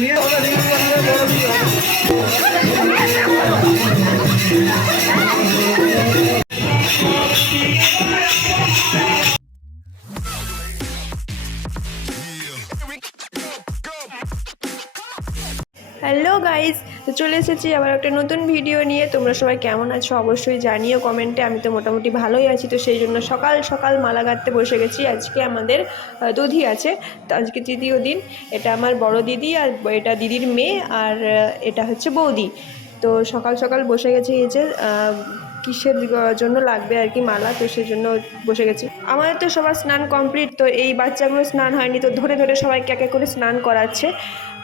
Hello guys, তো চলে এসেছি আবার একটা নতুন ভিডিও নিয়ে। তোমরা সবাই কেমন আছো অবশ্যই জানিও কমেন্টে। আমি তো মোটামুটি ভালোই আছি। তো সেই জন্য সকাল সকাল মালা গাঁথতে বসে গেছি। আজকে আমাদের দধি আছে, তো আজকে তৃতীয় দিন। এটা আমার বড় দিদি, আর এটা দিদির মেয়ে, আর এটা হচ্ছে বৌদি। তো সকাল সকাল বসে গেছি। এই যে কিসের জন্য লাগবে আর কি মালা, তো সেই জন্য বসে গেছি। আমাদের তো সবার স্নান কমপ্লিট, তো এই বাচ্চাগুলো স্নান হয়নি, তো ধরে ধরে সবাইকে এক এক করে স্নান করাচ্ছে।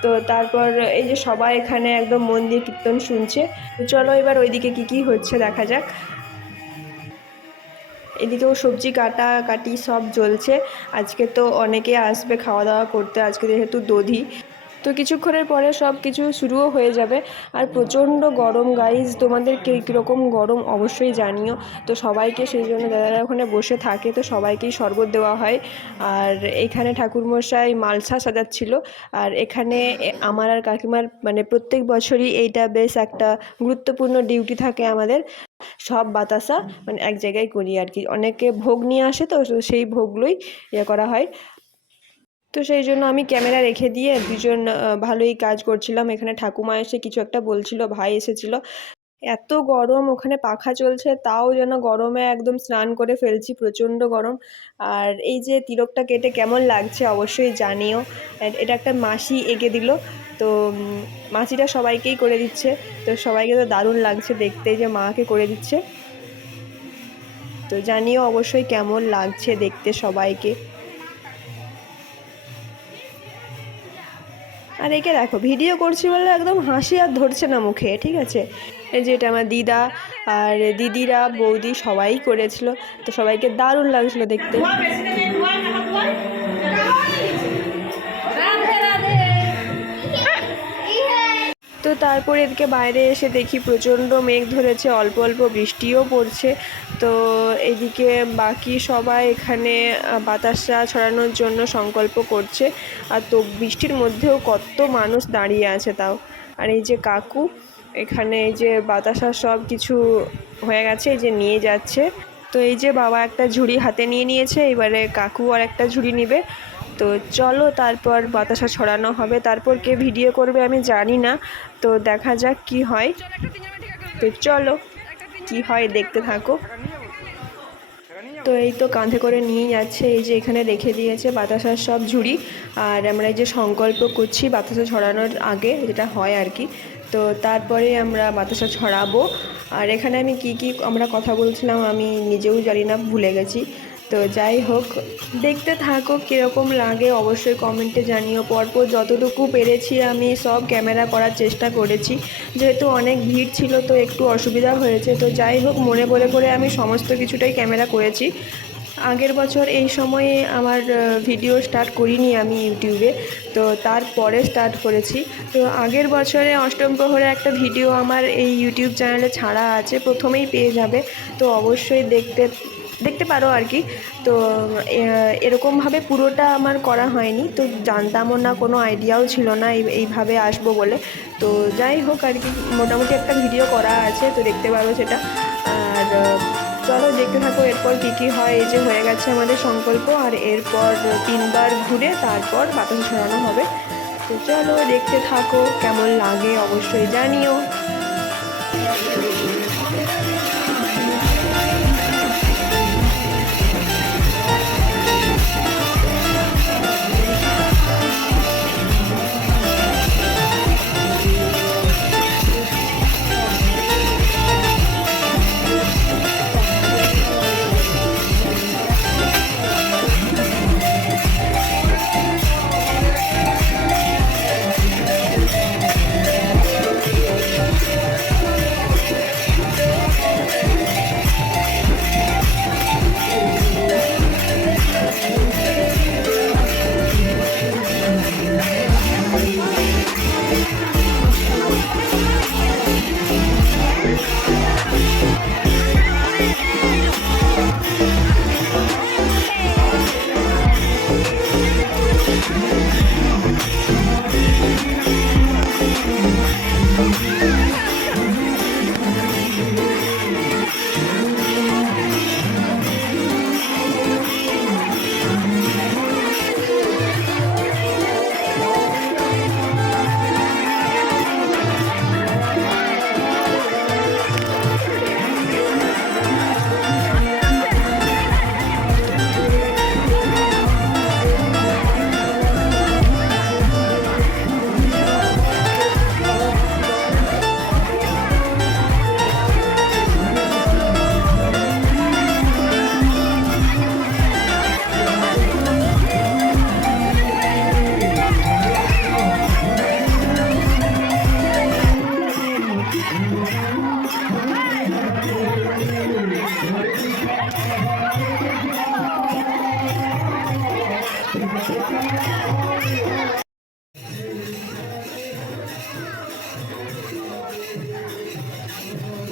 তো তারপর এই যে সবাই এখানে একদম মন দিয়ে কীর্তন শুনছে। তো চলো এবার ওইদিকে কি হচ্ছে দেখা যাক। এদিকেও সবজি কাটাকাটি সব চলছে। আজকে তো অনেকে আসবে খাওয়া দাওয়া করতে, আজকে যেহেতু দধি। তো কিছুক্ষণের পরে সব কিছু শুরুও হয়ে যাবে। আর প্রচণ্ড গরম গাইজ, তোমাদের কীরকম গরম অবশ্যই জানিও। তো সবাইকে সেই জন্য দাদারা ওখানে বসে থাকে, তো সবাইকেই শরবত দেওয়া হয়। আর এখানে ঠাকুরমশাই মালসা সাজাচ্ছিল। আর এখানে আমার আর কাকিমার মানে প্রত্যেক বছরই এইটা বেশ একটা গুরুত্বপূর্ণ ডিউটি থাকে আমাদের। সব বাতাসা মানে এক জায়গায় করি আর কি। অনেকে ভোগ নিয়ে আসে, তো সেই ভোগগুলোই করা হয়। তো সেই জন্য আমি ক্যামেরা রেখে দিয়ে দুজন ভালোই কাজ করছিলাম। এখানে ঠাকুমা এসে কিছু একটা বলছিল, ভাই এসেছিল। এত গরম, ওখানে পাখা চলছে, তাও যেন গরমে একদম স্নান করে ফেলছি, প্রচণ্ড গরম। আর এই যে তিলকটা কেটে কেমন লাগছে অবশ্যই জানিও। এটা একটা মাসি এঁকে দিল, তো মাসিটা সবাইকেই করে দিচ্ছে। তো সবাইকে তো দারুণ লাগছে দেখতে যে মাকে করে দিচ্ছে। তো জানিও অবশ্যই কেমন লাগছে দেখতে সবাইকে। আর একে দেখো ভিডিও করছি বলে একদম হাসি আর ধরছে না মুখে, ঠিক আছে। এই যে এটা আমার দিদা আর দিদিরা বৌদি সবাই করেছিল, তো সবাইকে দারুণ লাগছিল দেখতে। তো তারপরে এদিকে বাইরে এসে দেখি প্রচণ্ড মেঘ ধরেছে, অল্প অল্প বৃষ্টিও পড়ছে। তো এদিকে বাকি সবাই এখানে বাতাসা ছড়ানোর জন্য সংকল্প করছে। আর তো বৃষ্টির মধ্যেও কত মানুষ দাঁড়িয়ে আছে তাও। আর এই যে কাকু এখানে এই যে বাতাসা সব কিছু হয়ে গেছে, এই যে নিয়ে যাচ্ছে। তো এই যে বাবা একটা ঝুড়ি হাতে নিয়ে নিয়েছে, এবারে কাকু আর একটা ঝুড়ি নেবে। তো চলো তারপর বাতাসা ছড়ানো হবে, তারপর কে ভিডিও করবে আমি জানি না। তো দেখা যাক কি হয়। তো চলো কি হয় দেখতে থাকো। তো এই তো কাঁধে করে নিয়ে যাচ্ছে, এই যে এখানে রেখে দিয়েছে বাতাসার সব ঝুড়ি। আর আমরা এই যে সংকল্প করছি বাতাসা ছড়ানোর আগে, যেটা হয় আর কি। তো তারপরে আমরা বাতাসা ছড়াবো। আর এখানে আমি কি আমরা কথা বলছিলাম আমি নিজেও জানি না, ভুলে গেছি। তো যাই হোক, দেখতে থাকো কীরকম লাগে অবশ্যই কমেন্টে জানিও। পরপর যতটুকু পেরেছি আমি সব ক্যামেরা করার চেষ্টা করেছি, যেহেতু অনেক ভিড় ছিল তো একটু অসুবিধা হয়েছে। তো যাই হোক, মনে করে আমি সমস্ত কিছুটাই ক্যামেরা করেছি। আগের বছর এই সময়ে আমার ভিডিও স্টার্ট করিনি আমি ইউটিউবে, তো তারপরে স্টার্ট করেছি। তো আগের বছরে অষ্টম প্রহরে একটা ভিডিও আমার এই ইউটিউব চ্যানেলে ছাড়া আছে, প্রথমেই পেয়ে যাবে। তো অবশ্যই দেখতে পারো আর কি। তো এরকমভাবে পুরোটা আমার করা হয়নি, তো জানতামও না, কোনো আইডিয়াও ছিল না এইভাবে আসবো বলে। তো যাই হোক আর কি, মোটামুটি একটা ভিডিও করা আছে, তো দেখতে পারো সেটা। আর চলো দেখতে থাকো এরপর কি হয়। এই যে হয়ে গেছে আমাদের সংকল্প, আর এরপর 3 বার ঘুরে তারপর বাতাসা ছড়ানো হবে। তো চলো দেখতে থাকো, কেমন লাগে অবশ্যই জানিও।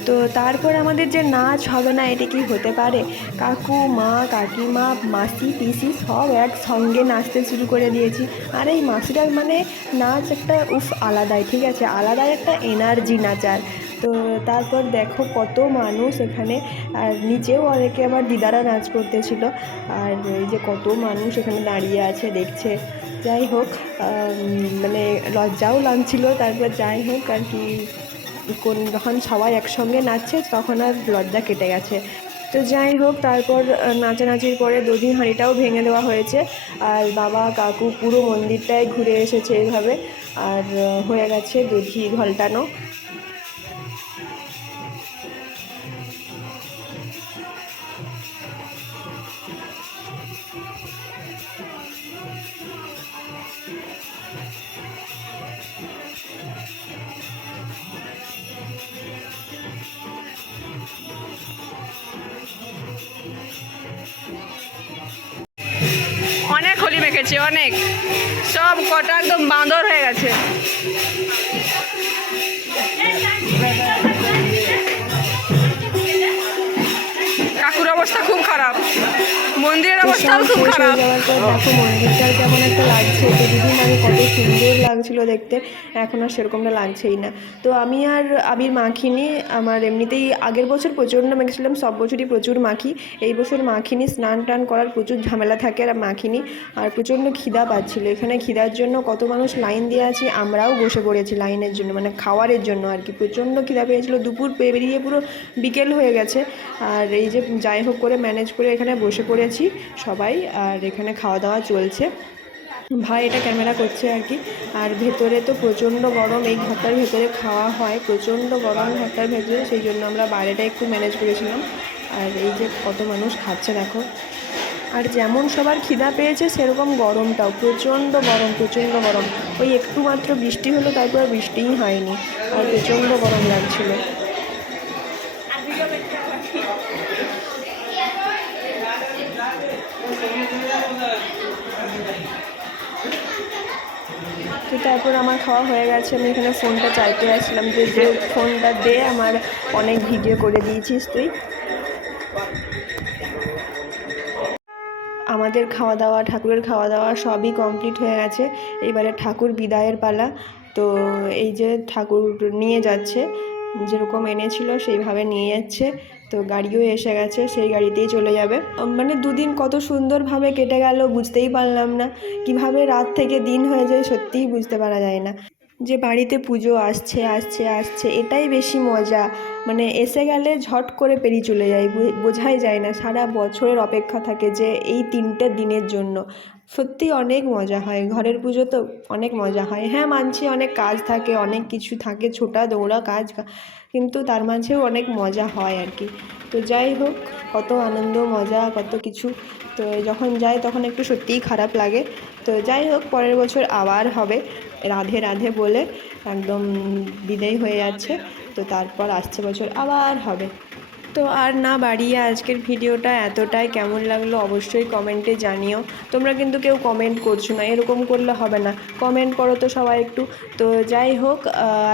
তো তারপর আমাদের যে নাচ হবে না এটা কি হতে পারে, কাকু মা কাকিমা মাসি পিসি সব একসঙ্গে নাচতে শুরু করে দিয়েছি। আর এই মাসিটার মানে নাচ একটা আলাদাই, ঠিক আছে, আলাদাই একটা এনার্জি নাচার। তো তারপর দেখো কত মানুষ এখানে, আর নিচেও অনেকে আমার দিদারা নাচ করতেছিল। আর এই যে কত মানুষ এখানে দাঁড়িয়ে আছে দেখছে। যাই হোক, মানে লজ্জাও লাগছিল। তারপর যাই হোক আর কি, যখন সবাই একসঙ্গে নাচছে তখন আর লজ্জা কেটে গেছে। তো যাই হোক, তারপর নাচানাচির পরে দধি হাঁড়িটাও ভেঙে দেওয়া হয়েছে। আর বাবা কাকু পুরো মন্দিরটায় ঘুরে এসেছে এইভাবে। আর হয়ে গেছে দধি ঘলটানো। অনেক হোলি মেখেছে, অনেক, সব কটা একদম বাঁদর হয়ে গেছে। কাকুর অবস্থা খুব খারাপ, মন্দিরের অবস্থাও খুব খারাপ। যাওয়ার পর দেখো মন্দিরটা কেমন একটা লাগছে। তো দিদিন আগে কত সুন্দর লাগছিল দেখতে, এখন আর সেরকমটা লাগছেই না। তো আমি আর আবির মাখিনি, আমার এমনিতেই আগের বছর প্রচণ্ড মেখেছিলাম, সব বছরই প্রচুর মাখি। এই বছর মাখিনি, স্নান টান করার প্রচুর ঝামেলা থাকে আর মাখিনি। আর প্রচণ্ড খিদা পাচ্ছিলো, এখানে খিদার জন্য কত মানুষ লাইন দিয়ে আছি, আমরাও বসে পড়েছি লাইনের জন্য, মানে খাওয়ারের জন্য আর কি। প্রচণ্ড খিদা পেয়েছিলো, দুপুর পেরিয়ে পুরো বিকেল হয়ে গেছে। আর এই যে যাই হোক করে ম্যানেজ করে এখানে বসে পড়েছি সবাই, আর এখানে খাওয়া দাওয়া চলছে। ভাই এটা ক্যামেরা করছে আর কি। আর ভেতরে তো প্রচণ্ড গরম, এই ঘরটার ভেতরে খাওয়া হয়, প্রচণ্ড গরম ঘরটার ভেতরে, সেই জন্য আমরা বাইরেটা একটু ম্যানেজ করেছিলাম। আর এই যে কত মানুষ খাচ্ছে দেখো। আর যেমন সবার খিদা পেয়েছে সেরকম গরমটাও প্রচণ্ড গরম, প্রচণ্ড গরম। ওই একটু মাত্র বৃষ্টি হলো, তারপর বৃষ্টিই হয়নি, আর প্রচণ্ড গরম লাগছিলো। তো তারপর আমার খাওয়া হয়ে গেছে, আমি এখানে ফোনটা চাইতে আসলাম যে ফোনটা দে, আমার অনেক ভিডিও করে দিয়েছিস তুই। আমাদের খাওয়া দাওয়া, ঠাকুরের খাওয়া দাওয়া সবই কমপ্লিট হয়ে গেছে। এবারে ঠাকুর বিদায়ের পালা। তো এই যে ঠাকুর নিয়ে যাচ্ছে, যেরকম এনেছিল সেইভাবে নিয়ে যাচ্ছে। তো গাড়িও এসে গেছে, সেই গাড়িতেই চলে যাবে। মানে দুদিন কত সুন্দরভাবে কেটে গেল বুঝতেই পারলাম না, কিভাবে রাত থেকে দিন হয়ে যায় সত্যিই বুঝতে পারা যায় না। যে বাড়িতে পুজো আসছে আসছে আসছে, এটাই বেশি মজা। মানে এসে গেলে ঝট করে পেরিয়ে চলে যায়, বোঝাই যায় না। সারা বছরের অপেক্ষা থাকে যে এই 3টে দিনের জন্য। সত্যি অনেক মজা হয়, ঘরের পুজো তো অনেক মজা হয়। হ্যাঁ মানছি, অনেক কাজ থাকে, অনেক কিছু থাকে, ছোটা দৌড়া কাজ, কিন্তু তার মাঝেও অনেক মজা হয় আর কি। তো যাই হোক, কত আনন্দ মজা কত কিছু। তো যখন যাই তখন একটু সত্যিই খারাপ লাগে। তো যাই হোক, পরের বছর আবার হবে, রাধে রাধে বলে একদম বিদায় হয়ে যাচ্ছে। তো তারপর আসছে বছর আবার হবে। তো আর না বাড়িয়ে আজকের ভিডিওটা এতটাই। কেমন লাগলো অবশ্যই কমেন্টে জানিও। তোমরা কিন্তু কেউ কমেন্ট করছো না, এরকম করলে হবে না, কমেন্ট করো তো সবাই একটু। তো যাই হোক,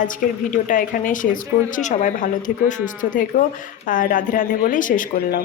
আজকের ভিডিওটা এখানে শেষ করছি। সবাই ভালো থেকো, সুস্থ থেকো, আর রাধে রাধে বলেই শেষ করলাম।